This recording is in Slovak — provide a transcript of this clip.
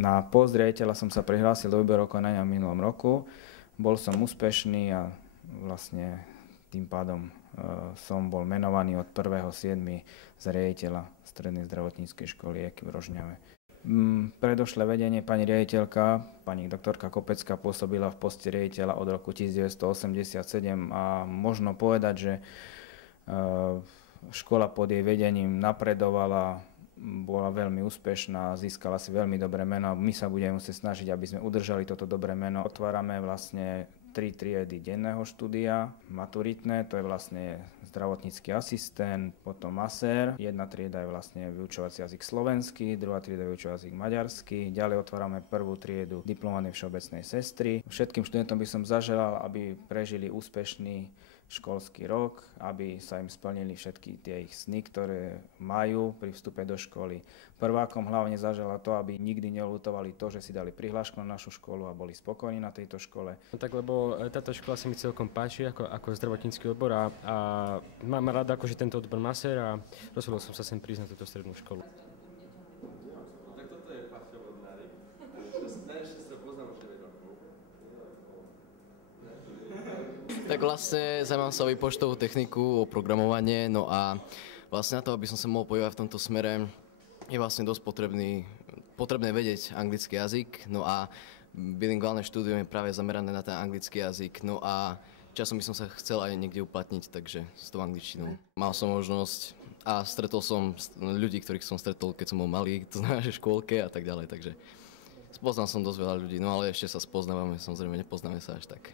Na post riaditeľa som sa prihlásil do výberového konania v minulom roku. Bol som úspešný a vlastne tým pádom som bol menovaný od 1.7. za riaditeľa Strednej zdravotníckej školy EKI v Rožňave. Predošlé vedenie pani riaditeľka, pani doktorka Kopecká, pôsobila v poste riaditeľa od roku 1987 a možno povedať, že škola pod jej vedením napredovala, bola veľmi úspešná, získala si veľmi dobré meno. My sa budeme musieť snažiť, aby sme udržali toto dobré meno. Otvárame vlastne 3 triedy denného štúdia, maturitné, to je vlastne zdravotnícky asistent, potom masér. Jedna trieda je vlastne vyučovací jazyk slovenský, druhá trieda je vyučovací jazyk maďarský. Ďalej otvárame prvú triedu diplomovanej všeobecnej sestry. Všetkým študentom by som zaželal, aby prežili úspešný školský rok, aby sa im splnili všetky tie ich sny, ktoré majú pri vstupe do školy. Prvákom hlavne zaželal to, aby nikdy neľutovali to, že si dali prihlášku na našu školu a boli spokojní na tejto škole. No tak, lebo táto škola sa mi celkom páči ako zdravotnícky odbor a mám rád akože tento odbor masér a rozhodol som sa sem prísť na túto strednú školu. Tak vlastne zaujímam sa o výpočtovú techniku, o programovanie, no a vlastne na to, aby som sa mohol pohybovať v tomto smere, je vlastne dosť potrebné vedieť anglický jazyk, no a bilingválne štúdium je práve zamerané na ten anglický jazyk, no a časom by som sa chcel aj niekde uplatniť, takže s tou angličtinou. Mal som možnosť a stretol som ľudí, ktorých som stretol, keď som bol malý, to znamená, že v škôlke a tak ďalej, takže spoznal som dosť veľa ľudí, no ale ešte sa spoznávame, samozrejme nepoznáme sa až tak.